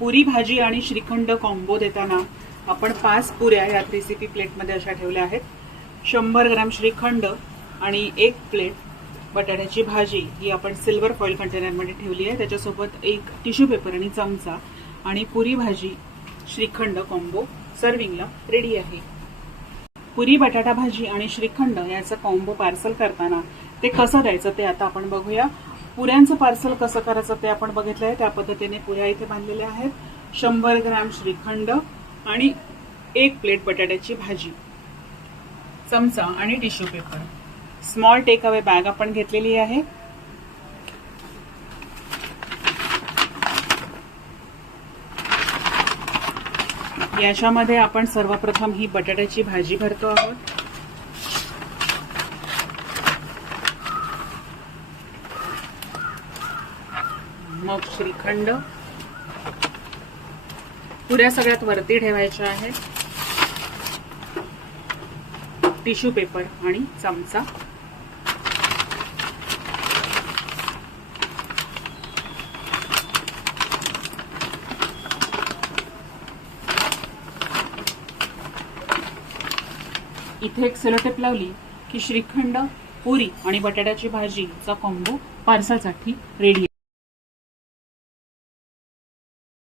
पुरी भाजी आणि श्रीखंड कॉम्बो देताना आपण 5 पुऱ्या या रेसिपी प्लेटमध्ये अशा ठेवल्या आहेत. 100 ग्रॅम श्रीखंड आणि 1 प्लेट बटाट्याची भाजी ही आपण सिल्वर फॉइल कंटेनरमध्ये ठेवली आहे. त्याच्यासोबत एक टिश्यू पेपर आणि चमचा आणि पुरी भाजी श्रीखंड कॉम्बो सर्विंगला रेडी आहे. पुरी बटाटा भाजी आणि श्रीखंड याचं कॉम्बो पार्सल करताना ते कसं द्यायचं ते आता आपण बघूया. पुऱ्यांचं पार्सल कसं करायचं ते आपण बघितलं आहे. त्या पद्धतीने पुऱ्या इथे बांधलेल्या आहेत. 100 ग्रॅम श्रीखंड आणि 1 प्लेट बटाट्याची भाजी, चमचा आणि tissue paper. Small take away bag आपण घेतलेली आहे. याच्यामध्ये आपण सर्वप्रथम ही बटाट्याची भाजी भरतो आहोत. मग श्रीखंड. पुऱ्या सगळ्यात वरती ठेवायच्या आहेत. टिश्यू पेपर आणि चमचा. इथे एक सेलोटेप लावली की श्रीखंड, पुरी आणि बटाट्याची भाजीचा कॉम्बो पार्सलसाठी रेडी.